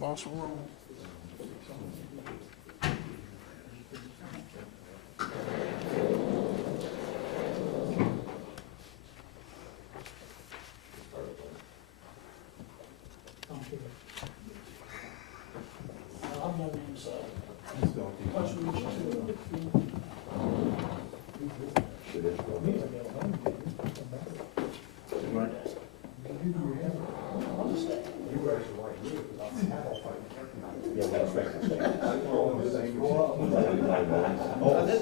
boss roll. I'm not even so. Much we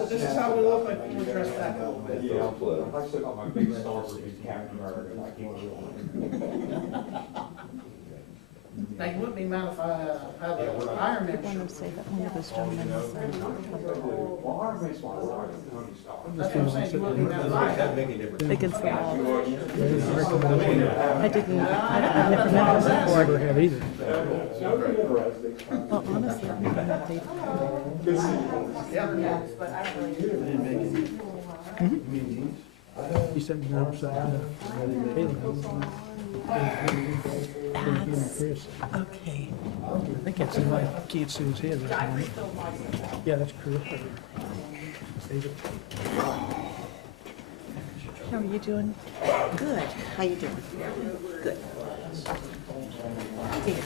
This is how we look like when we dress back a little bit. Yeah, I still got my big star for Captain America. Now, you wouldn't be mad if I have an Iron Man Want shirt. to say that one of those gentlemen was Well, Iron Man's my life. That's what I'm saying, you wouldn't be mad if I had it. against the wall. I didn't, I've never met him before. never have either. Well, honestly, I've never met David. He sent me an upside down. Chris. Okay. I think that's in my can't see his head right now. Yeah, that's Chris. David. How are you doing? Good. How you doing? Good. Here.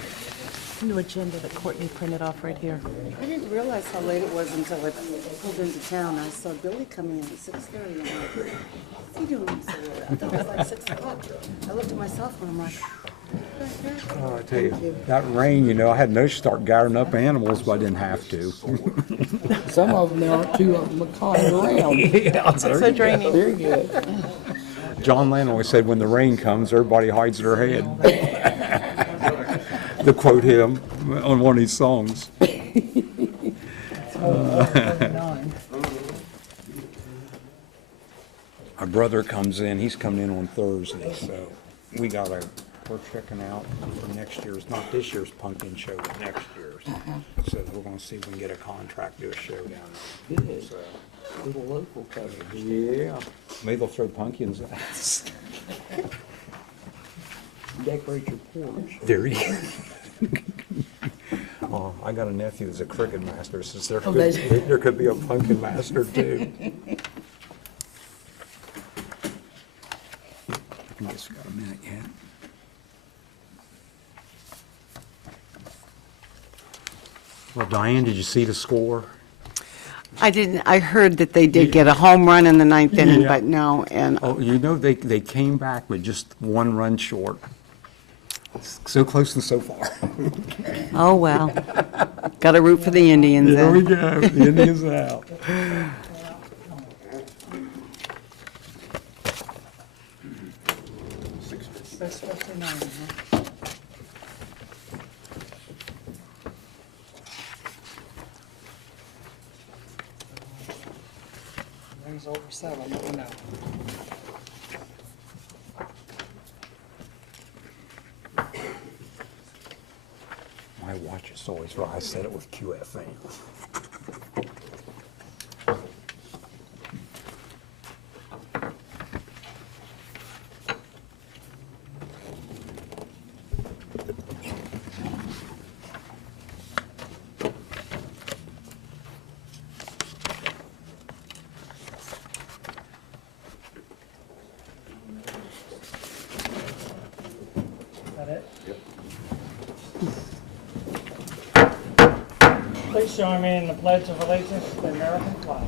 New agenda that Courtney printed off right here. I didn't realize how late it was until I pulled into town. I saw Billy coming in at 6:30. I'm like, what's he doing so late? I thought it was like 6 o'clock. I looked at myself and I'm like, Oh, I tell you, that rain, you know, I had no start gathering up animals, but I didn't have to. Some of them, there aren't two of them caught around. It's so draining. Very good. John Lennon always said, when the rain comes, everybody hides their head. To quote him on one of these songs. My brother comes in, he's coming in on Thursday, so we're checking out for next year's, not this year's pumpkin show, but next year's. So we're gonna see if we can get a contract, do a show down there. Good. So, Little local coverage. yeah, maybe they'll throw pumpkins at. Decorate your porch. There you go. Oh, I got a nephew who's a cricket master, so Oh, does he? there could be a pumpkin master too. I guess we got a minute yet. Well, Diane, did you see the score? I didn't, I heard that they did get a home run in the ninth inning, Yeah. but no, and Oh, you know, they came back with just one run short. So close and so far. oh well. Got to root for the Indians There we then. go, the Indians out. Rings over 7, let me know. My watch is always right. I set it with QFM. Is that it? Please join me in the Pledge of Allegiance to the American flag.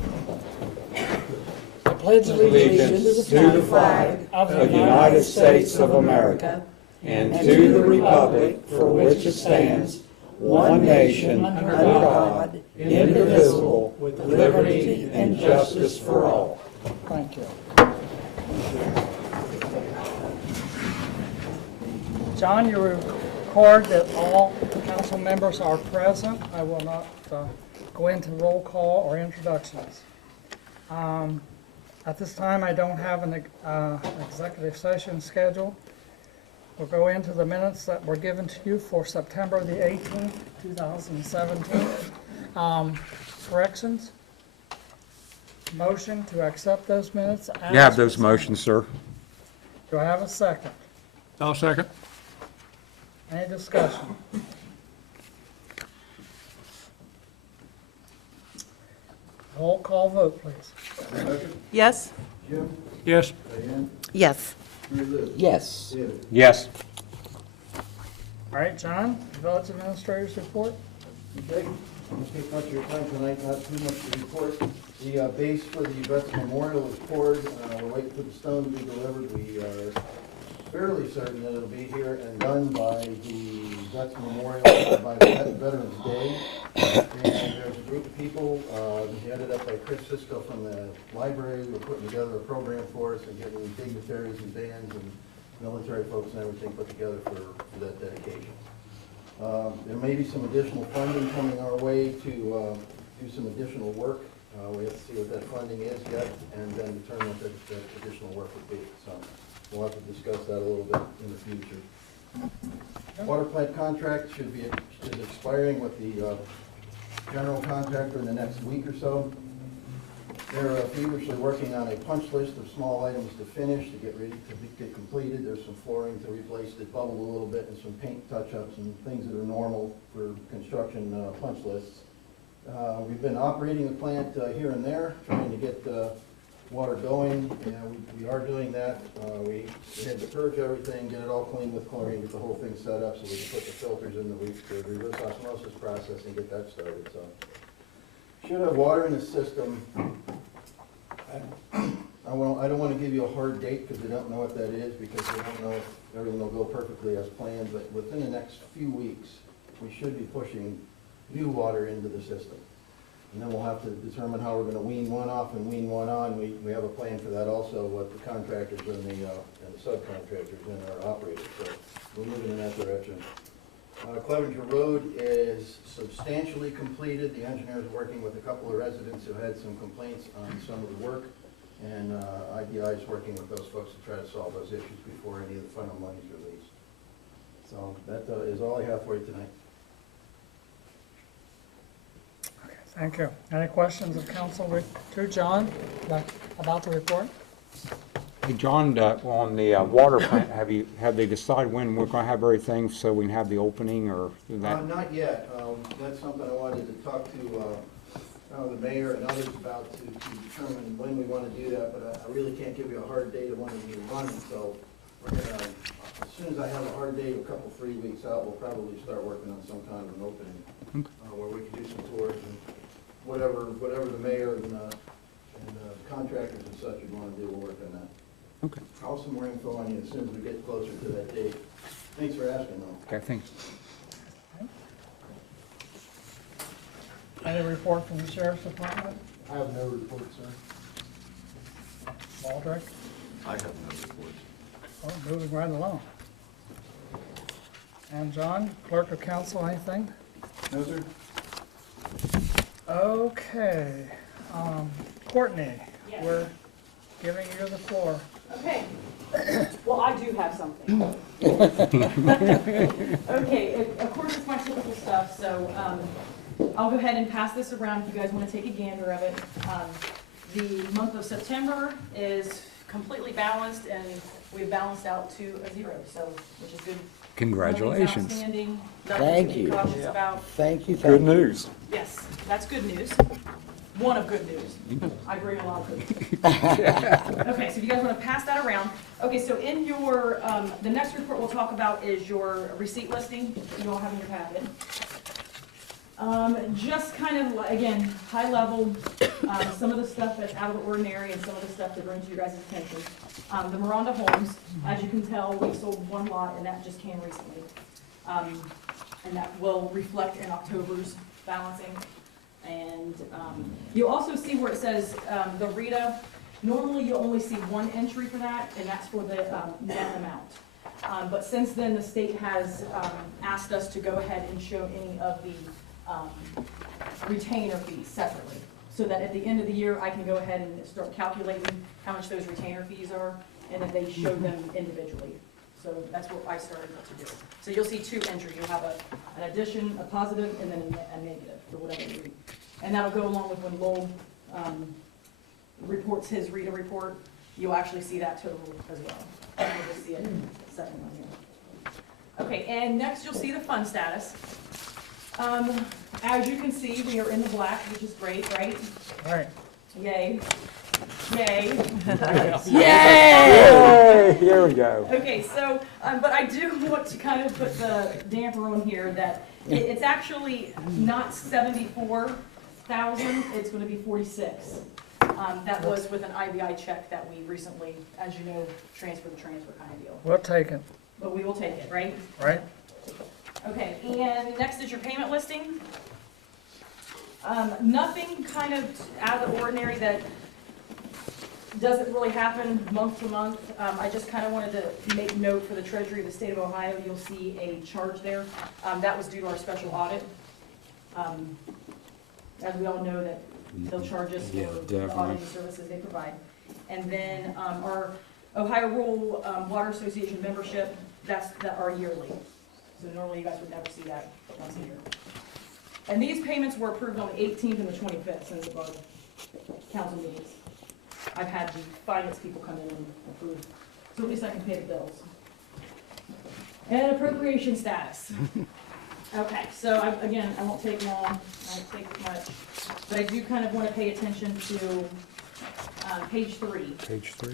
I pledge allegiance to the flag of of the United States of America and to the republic for which it stands, one nation, under God, indivisible, with liberty and justice for all. Thank you. John, you record that all council members are present. I will not go into roll call or introductions. At this time, I don't have an executive session scheduled. We'll go into the minutes that were given to you for September the 18th, 2017. Corrections? Motion to accept those minutes as... You have those motions, sir. Do I have a second? I'll second. Any discussion? Roll call vote, please. Yes? Yes. Yes. Yes. Yes. All right, John, village administrators report. Okay, I won't take much of your time tonight, not too much to report. The base for the Vets Memorial is poured, we're waiting for the stone to be delivered. We are fairly certain that it'll be here and done by the Vets Memorial, by the Veterans Day. And there's a group of people, headed up by Chris Cisco from the library, who are putting together a program for us and getting dignitaries and bands and military folks and everything put together for that dedication. There may be some additional funding coming our way to do some additional work. We have to see what that funding is yet, and then determine what that additional work would be. So we'll have to discuss that a little bit in the future. Water plant contract is expiring with the general contractor in the next week or so. They're feverishly working on a punch list of small items to finish, to get ready to get completed. There's some flooring to replace that bubbled a little bit, and some paint touch-ups and things that are normal for construction punch lists. We've been operating the plant here and there, trying to get water going, and we are doing that. We had to purge everything, get it all clean with chlorine, get the whole thing set up so we can put the filters in the reverse osmosis process and get that started. So should have water in the system. I don't want to give you a hard date because we don't know what that is, because we don't know if everything will go perfectly as planned, but within the next few weeks, we should be pushing new water into the system. And then we'll have to determine how we're going to wean one off and wean one on. We have a plan for that also, what the contractors and the subcontractors and our operators. So we're moving in that direction. Clevenger Road is substantially completed. The engineer is working with a couple of residents who had some complaints on some of the work. And IDI is working with those folks to try to solve those issues before any of the final money is released. So that is all I have for you tonight. Okay, thank you. Any questions of council to John about the report? Hey, John, on the water plant, have they decided when we're gonna have everything so we can have the opening, or is that? Not yet. That's something I wanted to talk to the mayor and others about to determine when we want to do that, but I really can't give you a hard date of when it'll be running, so we're gonna, as soon as I have a hard date, a couple, 3 weeks out, we'll probably start working on some kind of an opening, where we can do some tours and whatever the mayor and contractors and such would want to do, we'll work on that. Okay. I'll have some more info on you as soon as we get closer to that date. Thanks for asking, though. Okay, thanks. Any report from the sheriff's department? I have no report, sir. Baldrick? I have no report. Oh, moving right along. And John, clerk of council, anything? No, sir. Okay, Courtney, Yes. we're giving you the floor. Okay, well, I do have something. Okay, of course, it's my typical stuff, so I'll go ahead and pass this around if you guys want to take a gander of it. The month of September is completely balanced, and we've balanced out to a 0, so, which is good. Congratulations. Nothing's outstanding, nothing Thank to be you. cautious about. Thank you. Good news. Yes, that's good news. One of good news. I bring a lot of good news. Okay, so if you guys want to pass that around. Okay, so in your, the next report we'll talk about is your receipt listing that you all have in your packet. Just kind of, again, high level, some of the stuff that's out of the ordinary and some of the stuff that brings to your guys' attention. The Miranda Homes, as you can tell, we sold one lot and that just came recently. And that will reflect in October's balancing. And you'll also see where it says the Rita, normally you'll only see one entry for that, and that's for the net amount. But since then, the state has asked us to go ahead and show any of the retainer fees separately, so that at the end of the year, I can go ahead and start calculating how much those retainer fees are, and that they show them individually. So that's what I started to do. So you'll see 2 entries. You'll have an addition, a positive, and then a negative for whatever you read. And that'll go along with when Lowell reports his Rita report. You'll actually see that total as well. And you'll just see it in the second one here. Okay, and next you'll see the fund status. As you can see, we are in the black, which is great, right? All right. Yay. Yay. Yay! Here we go. Okay, so, but I do want to kind of put the damper on here that it's actually not 74,000, it's gonna be 46. That was with an IBI check that we recently, as you know, transfer to transfer kind of deal. We'll take it, But we will take it, right? right? Okay, and next is your payment listing. Nothing kind of out of the ordinary that doesn't really happen month to month. I just kind of wanted to make note for the Treasury of the State of Ohio, you'll see a charge there. That was due to our special audit. As we all know that they'll charge us Yeah, for the definitely. auditing services they provide. And then our Ohio Rural Water Association membership, that's our yearly. So normally you guys would never see that once a year. And these payments were approved on the 18th and the 25th since above council meetings. I've had the finance people come in and approve, so at least I can pay the bills. And appropriation status. Okay, so again, I won't take long, I won't take much, but I do kind of want to pay attention to page 3. Page 3.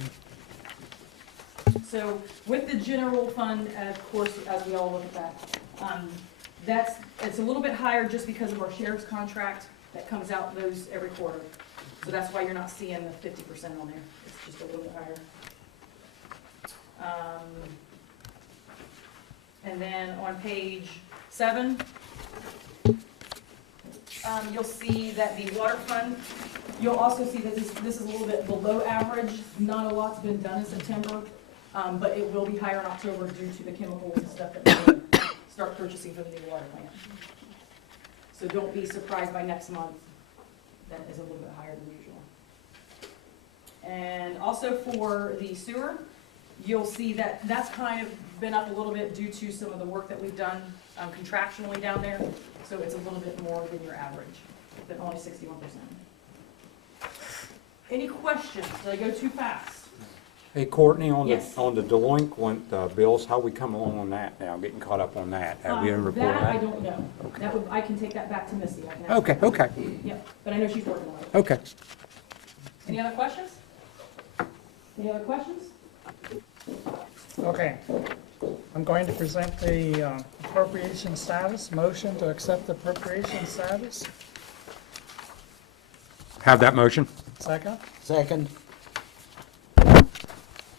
So with the general fund, of course, as we all look at that, it's a little bit higher just because of our sheriff's contract that comes out those every quarter. So that's why you're not seeing the 50% on there. It's just a little bit higher. And then on page 7, you'll see that the water fund, you'll also see that this is a little bit below average. Not a lot's been done in September, but it will be higher in October due to the chemicals and stuff that we're going to start purchasing for the new water plant. So don't be surprised by next month, that is a little bit higher than usual. And also for the sewer, you'll see that that's kind of been up a little bit due to some of the work that we've done contractually down there. So it's a little bit more than your average, but only 61%. Any questions? Did I go too fast? Hey Courtney, Yes. on the delinquent bills, how we come along on that now, getting caught up on that? Have we ever reported That I that? don't know. That would, I can take that back to Missy. I can ask Okay, her. okay, Yep, but I know she's working on it. okay. Any other questions? Any other questions? Okay. I'm going to present the appropriation status, motion to accept the appropriation status. Have that motion? Second. Second,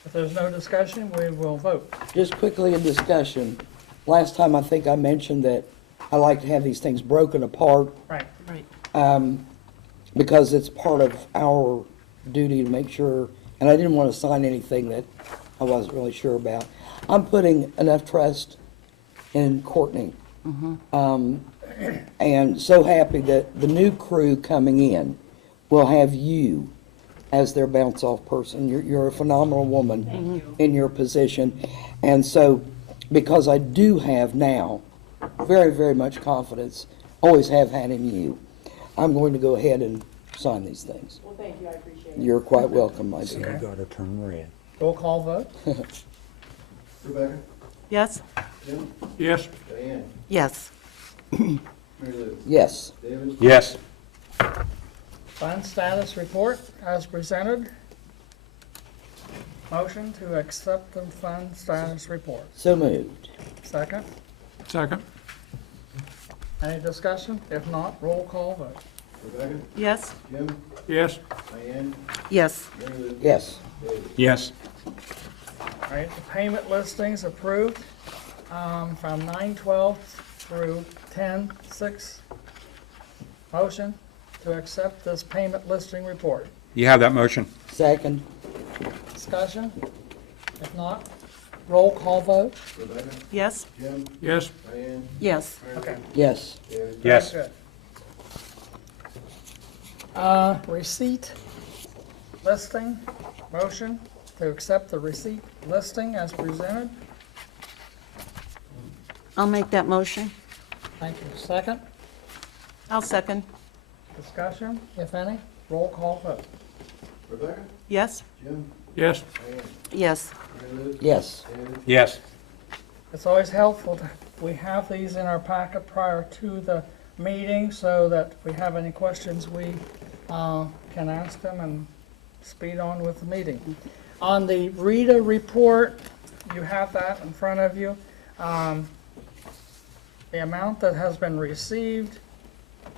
If there's no discussion, we will vote. just quickly in discussion, last time I think I mentioned that I like to have these things broken apart Right. because it's part of our duty to make sure, and I didn't want to sign anything that I wasn't really sure about. I'm putting enough trust in Courtney. And so happy that the new crew coming in will have you as their bounce-off person. You're a phenomenal woman in your position. And so, because I do have now very, very much confidence, always have had in you, I'm going to go ahead and sign these things. Well, thank you, I appreciate it. You're quite welcome, my You dear. gotta turn red. Roll call vote. Rebecca? Yes? Jim? Yes. Diane? Yes. Mary Lou? Yes. David? Yes. Fund status report as presented. Motion to accept the fund status report. So moved. Second. Second. Any discussion? If not, roll call vote. Rebecca? Yes? Jim? Yes. Diane? Yes. Mary Lou? Yes. David? Yes. All right, the payment listings approved from 9/12 through 10/6. Motion to accept this payment listing report. You have that motion? Second. Discussion? If not, roll call vote. Rebecca? Yes? Jim? Yes. Diane? Yes. Mary Lou? Okay. Yes. David? Yes. Very good. Receipt listing, motion to accept the receipt listing as presented. I'll make that motion. Thank you. Second, I'll second. discussion, if any, roll call vote. Rebecca? Yes? Jim? Yes. Diane? Yes. Mary Lou? Yes. David? Yes. It's always helpful to we have these in our packet prior to the meeting so that if we have any questions, we can ask them and speed on with the meeting. On the RETA report, you have that in front of you. The amount that has been received,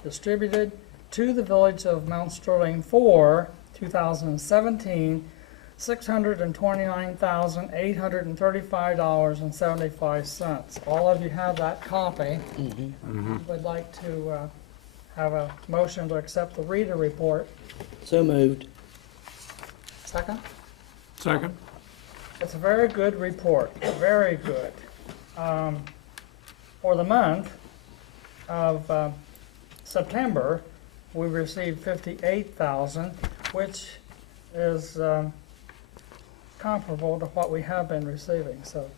distributed to the Village of Mount Sterling for 2017, $629,835.75. All of you have that copy. Would like to have a motion to accept the RETA report. So moved. Second? Second. It's a very good report, very good. For the month of September, we received 58,000, which is comparable to what we have been receiving. So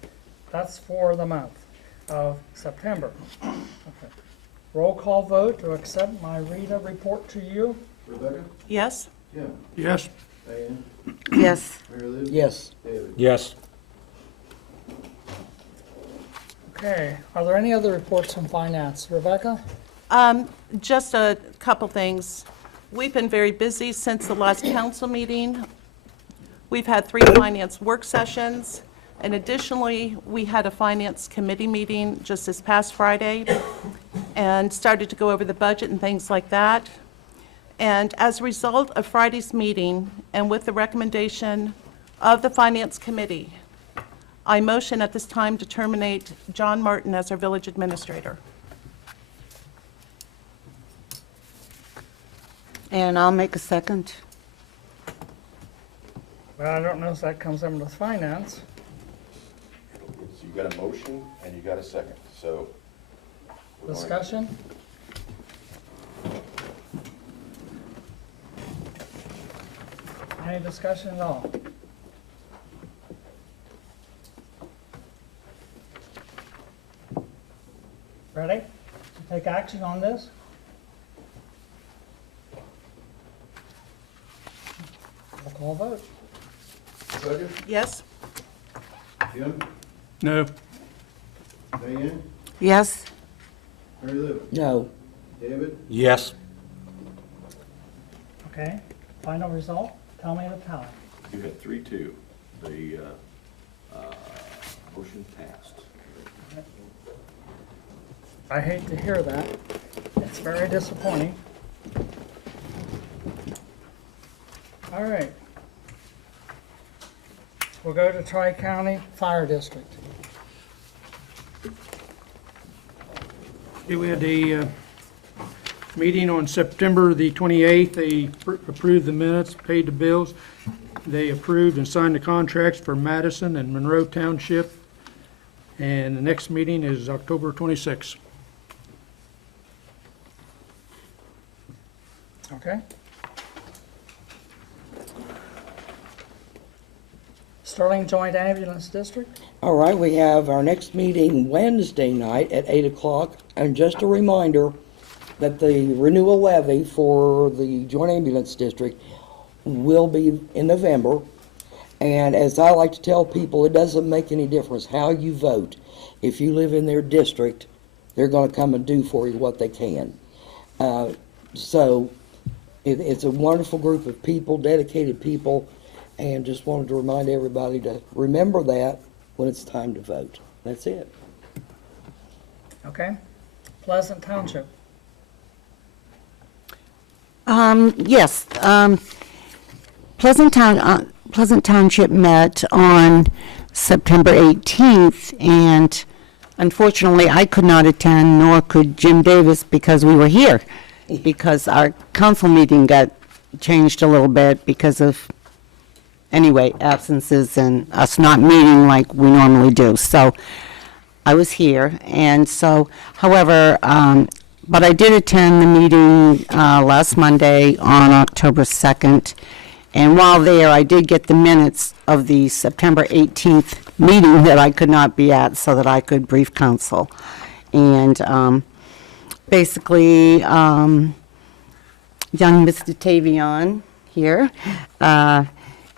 that's for the month of September. Okay. Roll call vote to accept my RETA report to you. Rebecca? Yes? Jim? Yes. Diane? Yes. Mary Lou? Yes. David? Yes. Okay, are there any other reports from finance? Rebecca? Just a couple things. We've been very busy since the last council meeting. We've had 3 finance work sessions, and additionally, we had a finance committee meeting just this past Friday and started to go over the budget and things like that. And as a result of Friday's meeting, and with the recommendation of the finance committee, I motion at this time to terminate John Martin as our village administrator. And I'll make a second. Well, I don't know if that comes in with finance. You got a motion and you got a second, so. we're going- Discussion? Any discussion at all? Ready to take action on this? Roll call vote. Rebecca? Yes? Jim? No. Diane? Yes? Mary Lou? No. David? Yes. Okay, final result, tell me the tally. You had 3-2. The motion passed. I hate to hear that. It's very disappointing. All right. We'll go to Tri-County Fire District. Okay, we had a meeting on September the 28th. They approved the minutes, paid the bills. They approved and signed the contracts for Madison and Monroe Township. And the next meeting is October 26th. Okay. Sterling Joint Ambulance District. All right, we have our next meeting Wednesday night at 8 o'clock. And just a reminder that the renewal levy for the Joint Ambulance District will be in November. And as I like to tell people, it doesn't make any difference how you vote. If you live in their district, they're going to come and do for you what they can. So it's a wonderful group of people, dedicated people, and just wanted to remind everybody to remember that when it's time to vote. That's it. Okay. Pleasant Township. Yes, Pleasant Township met on September 18th, and unfortunately, I could not attend, nor could Jim Davis, because we were here, because our council meeting got changed a little bit because of, anyway, absences and us not meeting like we normally do. So I was here, and so, however, but I did attend the meeting last Monday on October 2nd, and while there, I did get the minutes of the September 18th meeting that I could not be at so that I could brief council. And basically, young Mr. Tavion here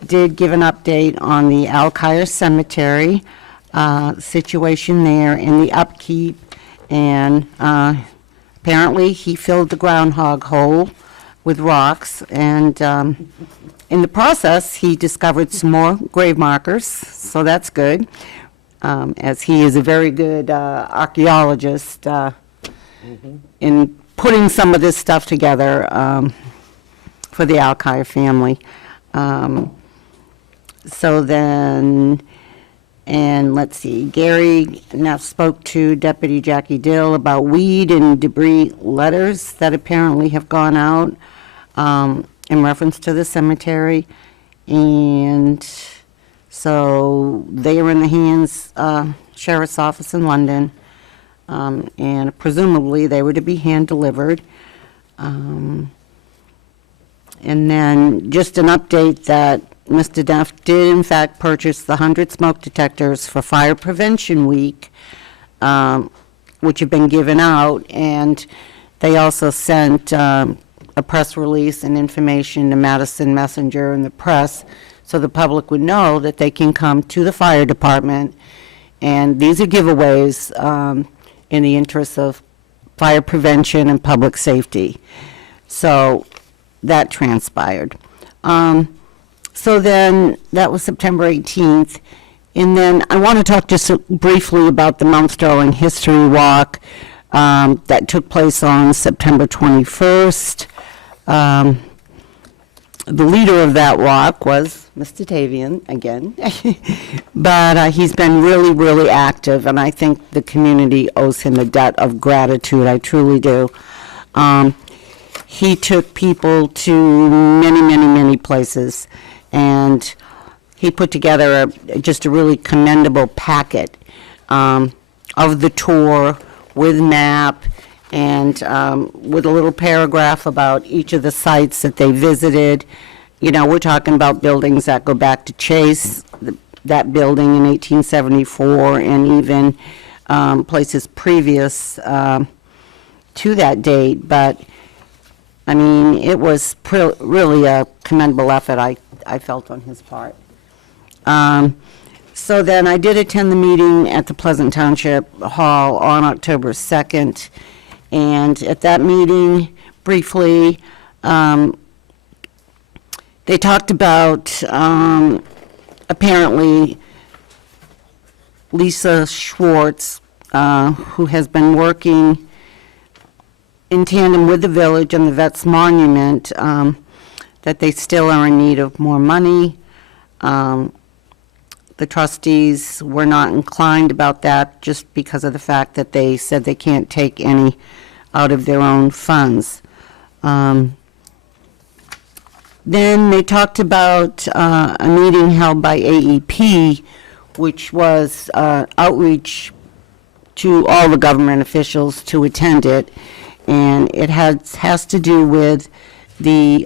did give an update on the Alkire Cemetery. situation there and the upkeep. And apparently, he filled the groundhog hole with rocks. And in the process, he discovered some more grave markers, so that's good, as he is a very good archaeologist in putting some of this stuff together for the Alkire family. So then, and let's see, Gary now spoke to Deputy Jackie Dill about weed and debris letters that apparently have gone out in reference to the cemetery. And so they are in the hands, Sheriff's Office in London, and presumably they were to be hand-delivered. And then just an update that Mr. Duff did in fact purchase the 100 smoke detectors for Fire Prevention Week, which have been given out, and they also sent a press release and information to Madison Messenger and the press, so the public would know that they can come to the fire department, and these are giveaways in the interest of fire prevention and public safety. So that transpired. So then, that was September 18th. And then I want to talk just briefly about the Mount Sterling History Walk that took place on September 21st. The leader of that walk was Mr. Tavian, again. But he's been really, really active, and I think the community owes him a debt of gratitude. I truly do. He took people to many, many, many places, and he put together just a really commendable packet of the tour with map and with a little paragraph about each of the sites that they visited. You know, we're talking about buildings that go back to Chase, that building in 1874, and even places previous to that date. But I mean, it was really a commendable effort, I felt, on his part. So then I did attend the meeting at the Pleasant Township Hall on October 2nd, and at that meeting, briefly, they talked about, apparently, Lisa Schwartz, who has been working in tandem with the village and the Vets Monument, that they still are in need of more money. The trustees were not inclined about that just because of the fact that they said they can't take any out of their own funds. Then they talked about a meeting held by AEP, which was outreach to all the government officials to attend it. And it has to do with the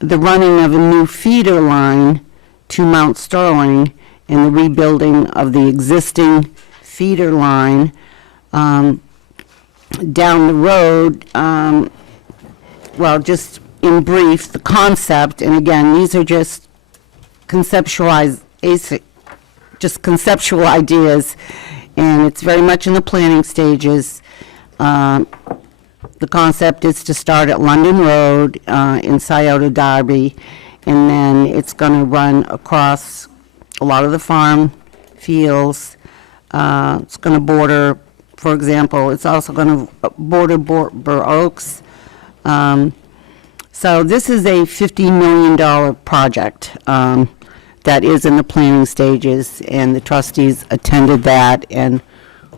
running of a new feeder line to Mount Sterling and the rebuilding of the existing feeder line down the road. Well, just in brief, the concept, and again, these are just conceptual ideas, and it's very much in the planning stages. The concept is to start at London Road in Scioto Derby, and then it's going to run across a lot of the farm fields. It's going to border, for example, it's also going to border Burr Oaks. So this is a $50 million project that is in the planning stages, and the trustees attended that and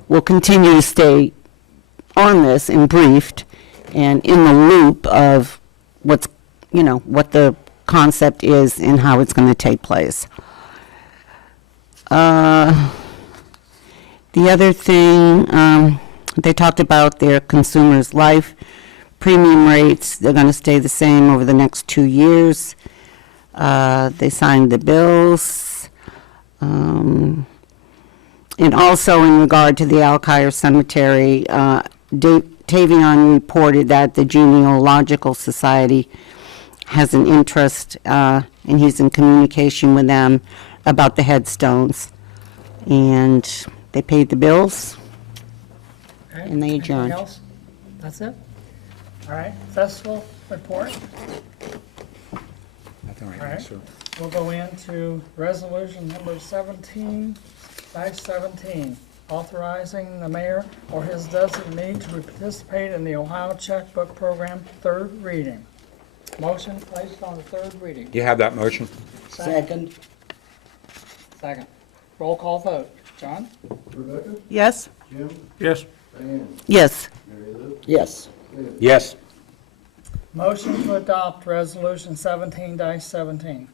will continue to stay on this and briefed and in the loop of what the concept is and how it's going to take place. The other thing, they talked about their consumers' life premium rates. They're going to stay the same over the next 2 years. They signed the bills. And also in regard to the Alkire Cemetery, Tavion reported that the Genealogical Society has an interest, and he's in communication with them about the headstones. and they paid the bills. Okay, And they anything adjourned. else? That's it? All right, festival report. Nothing right All now, right. sir. We'll go into resolution number 17/17, authorizing the mayor or his designee to participate in the Ohio Checkbook Program, third reading. Motion placed on the third reading. Do you have that motion? Second, Second. Roll call vote. John? Rebecca? Yes? Jim? Yes. Diane? Yes. Mary Lou? yes. David? Yes. Motion to adopt resolution 17/17.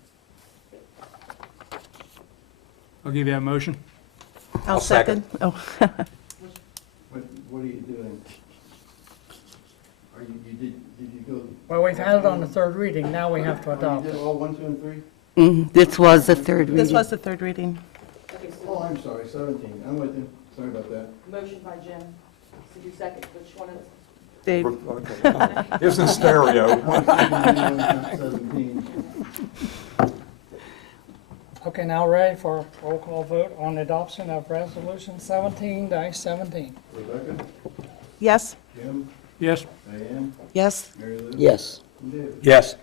I'll give you that motion. I'll second. second. Oh, What are you doing? Did you go? Well, we've had it on the third reading, now we have to Oh, you adopt did it. all 1, 2, and 3? This was the third this reading. was the third reading. Okay, so Oh, I'm sorry, 17. I'm with you. Sorry about that. motion by Jim. Did you second? Which one is? Dave? It's in stereo. 17. Okay, now ready for roll call vote on the adoption of resolution 17/17. Rebecca? Yes? Jim? Yes. Diane? Yes. Mary Lou? Yes. And David? Yes.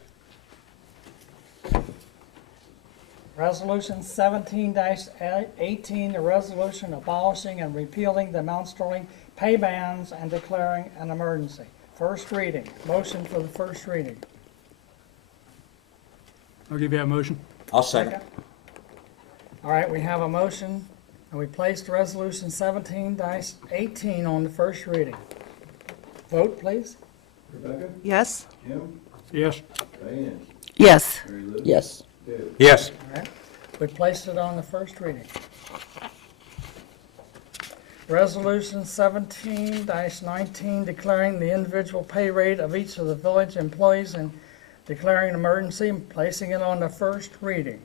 Resolution 17/18, a resolution abolishing and repealing the Mount Sterling pay bans and declaring an emergency. First reading. Motion for the first reading. I'll give you that motion. I'll second. All right, we have a motion, and we placed resolution 17/18 on the first reading. Vote, please. Rebecca? Yes? Jim? Yes. Diane? Yes. Mary Lou? Yes. David? Yes. All right, we placed it on the first reading. Resolution 17/19, declaring the individual pay rate of each of the village employees and declaring an emergency and placing it on the first reading.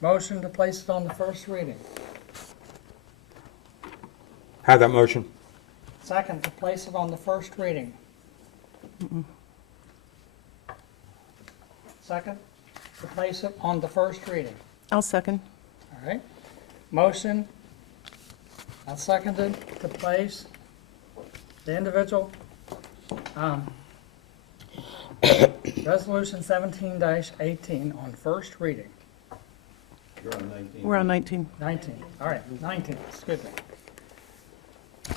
Motion to place it on the first reading. Have that motion. Second, to place it on the first reading. Second, to place it on the first reading. I'll second. All right. Motion, seconded to place the individual, resolution 17/18 on first reading. You're on 19. We're on 19. 19, all right, 19, excuse me.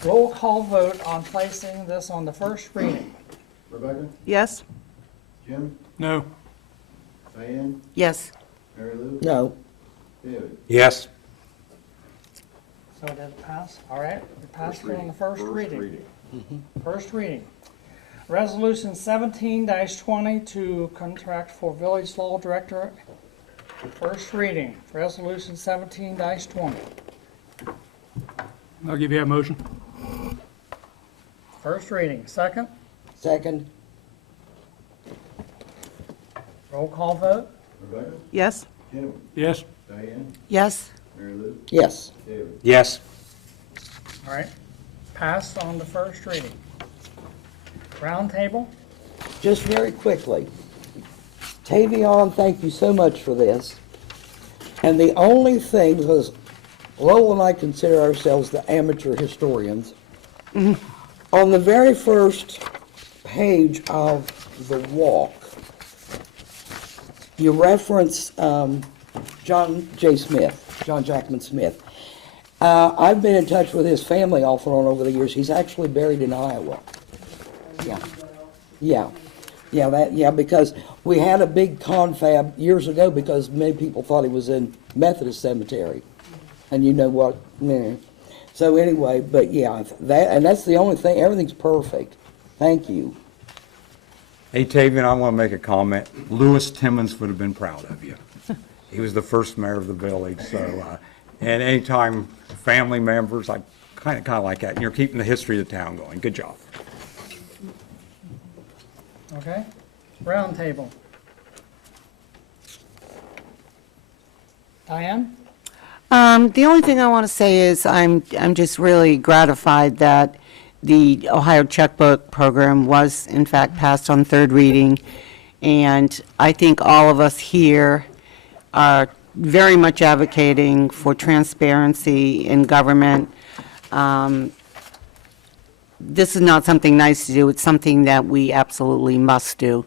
Roll call vote on placing this on the first reading. Rebecca? Yes? Jim? No. Diane? Yes. Mary Lou? No. David? Yes. So did it pass? All right, it passed on the first reading. First reading. Resolution 17/20 to contract for village law director. First reading, resolution 17/20. I'll give you that motion. First reading, second, Second, roll call vote. Rebecca? Yes? Jim? Yes. Diane? Yes. Mary Lou? yes. David? Yes. All right, passed on the first reading. Roundtable, Just very quickly, Tavion, thank you so much for this. And the only thing, because Lowell and I consider ourselves the amateur historians, on the very first page of the walk, you reference John Jackman Smith. I've been in touch with his family off and on over the years. He's actually buried in Iowa. Yeah, because we had a big confab years ago because many people thought he was in Methodist Cemetery. And you know what, so anyway, but yeah, that's the only thing, everything's perfect. Thank you. Hey, Tavian, I want to make a comment. Lewis Timmons would have been proud of you. He was the first mayor of the village, so, and anytime family members, I kind of like that. And you're keeping the history of the town going. Good job. okay? Roundtable. Diane? The only thing I want to say is I'm just really gratified that the Ohio Checkbook Program was in fact passed on third reading. And I think all of us here are very much advocating for transparency in government. This is not something nice to do, it's something that we absolutely must do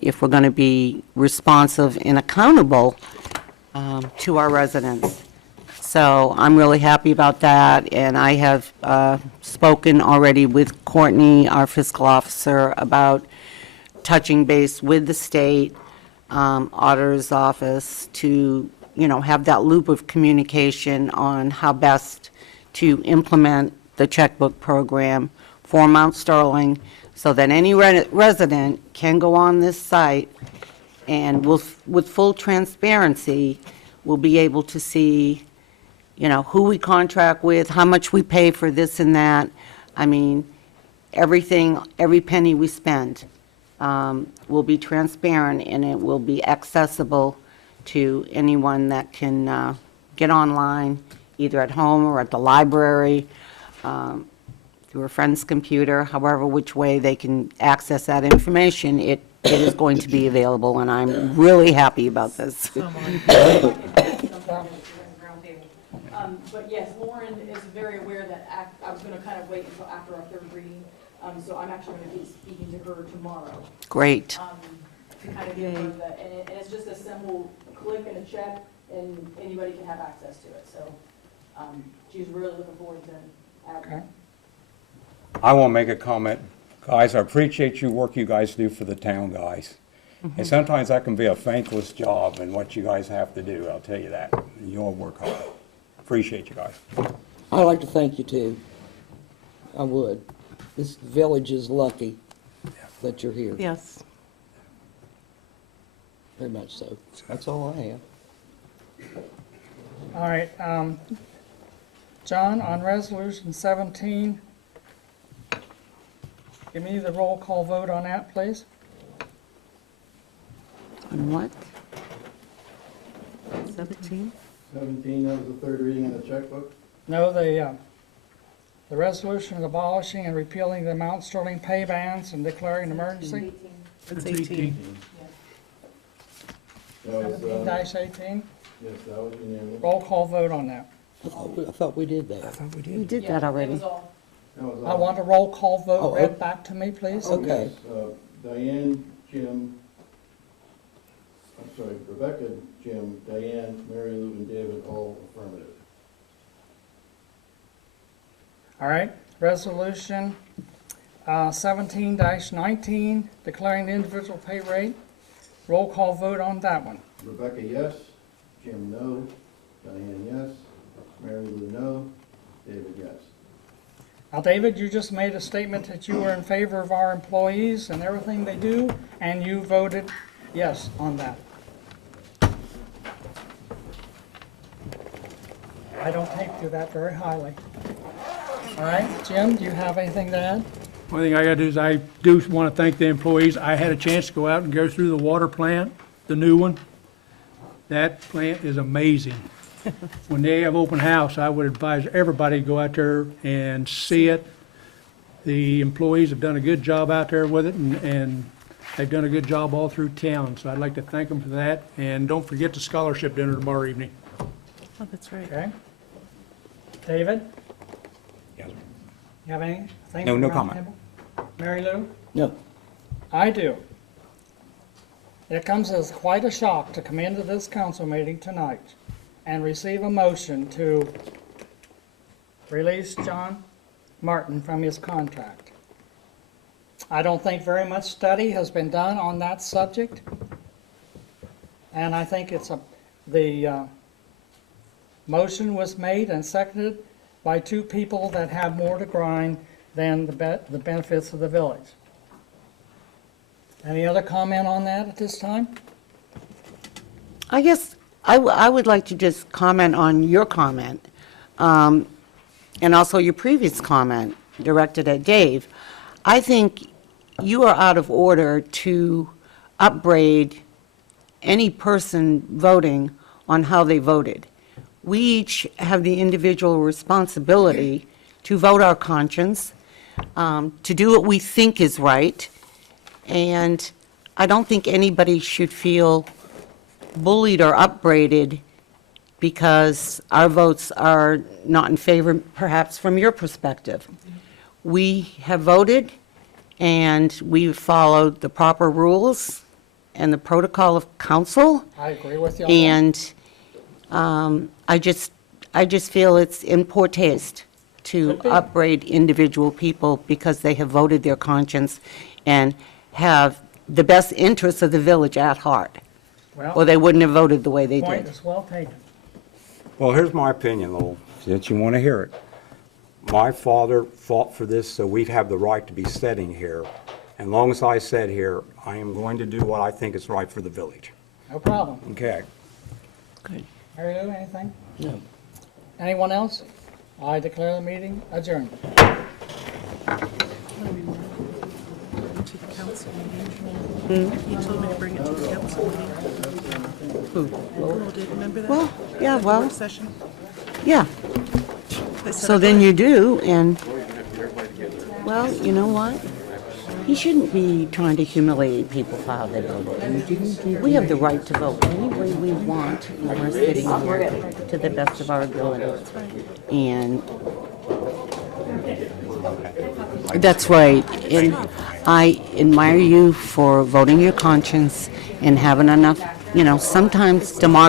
if we're going to be responsive and accountable to our residents. So I'm really happy about that, and I have spoken already with Courtney, our fiscal officer, about touching base with the state auditor's office to, have that loop of communication on how best to implement the checkbook program for Mount Sterling, so that any resident can go on this site and with full transparency, we'll be able to see, who we contract with, how much we pay for this and that. I mean, everything, every penny we spend will be transparent, and it will be accessible to anyone that can get online, either at home or at the library, through a friend's computer, however which way they can access that information, it is going to be available, and I'm really happy about this. But yes, Lauren is very aware that I was gonna kind of wait until after our third reading, so I'm actually gonna be speaking to her tomorrow. Great. To kind of give her and it's just a simple click and a check, and anybody can have access to it, so, she's really looking forward to having it. I want to make a comment. Guys, I appreciate you work you guys do for the town, guys. And sometimes that can be a thankless job and what you guys have to do, I'll tell you that. You all work hard. Appreciate you guys. I'd like to thank you too. I would. This village is lucky that you're here, Yes. very much so. That's all I have. All right, John, on Resolution 17, give me the roll call vote on that, please. On what? 17? 17, that was the third reading of the checkbook. No, the resolution abolishing and repealing the Mount Sterling pay bans and declaring an emergency. It's 18. That was, 17-18, yes, that was unanimous. roll call vote on that. I thought we did that. We did Yeah, that already. It was all, That was I all. want a roll call vote Oh, read back to me, please. Okay. Yes, Diane, Jim, I'm sorry, Rebecca, Jim, Diane, Mary Lou, and David, all affirmative. All right, resolution 17-19, declaring the individual pay rate. Roll call vote on that one. Rebecca, yes. Jim, no. Diane, yes. Mary Lou, no. David, yes. Now, David, you just made a statement that you were in favor of our employees and everything they do, and you voted yes on that. I don't take to that very highly. All right, Jim, do you have anything to add? One thing I gotta do is I do want to thank the employees. I had a chance to go out and go through the water plant, the new one. That plant is amazing. When they have open house, I would advise everybody to go out there and see it. The employees have done a good job out there with it, and they've done a good job all through town. So I'd like to thank them for that. And don't forget the scholarship dinner tomorrow evening. Oh, that's right. Okay. David, Yes. you have anything? No, no from comment. Roundtable? Mary Lou? No, I do. It comes as quite a shock to come into this council meeting tonight and receive a motion to release John Martin from his contract. I don't think very much study has been done on that subject. And I think the motion was made and seconded by two people that have more to grind than the benefits of the village. Any other comment on that at this time? I guess I would like to just comment on your comment, and also your previous comment directed at Dave. I think you are out of order to upbraid any person voting on how they voted. We each have the individual responsibility to vote our conscience, to do what we think is right, and I don't think anybody should feel bullied or upbraided because our votes are not in favor, perhaps from your perspective. We have voted, and we've followed the proper rules and the protocol of council, I agree with you on that. and I just feel it's in poor taste to Could be. upbraid individual people because they have voted their conscience and have the best interests of the village at heart, or Well, they wouldn't have voted the way they point did. is well taken. Well, here's my opinion, Lowell, since you want to hear it. My father fought for this, so we have the right to be sitting here. And long as I sit here, I am going to do what I think is right for the village. No problem. Okay? Mary Lou, anything? No. Anyone else? I declare the meeting adjourned. He told me to bring it to the council meeting. Who? Remember that? Well, yeah, well, Work session? yeah. They said So I then would. you do, and, well, you know what? He shouldn't be trying to humiliate people for how they voted. We have the right to vote any way we want when we're sitting here to the best of our ability. And that's right. And I admire you for voting your conscience and having enough, sometimes democracy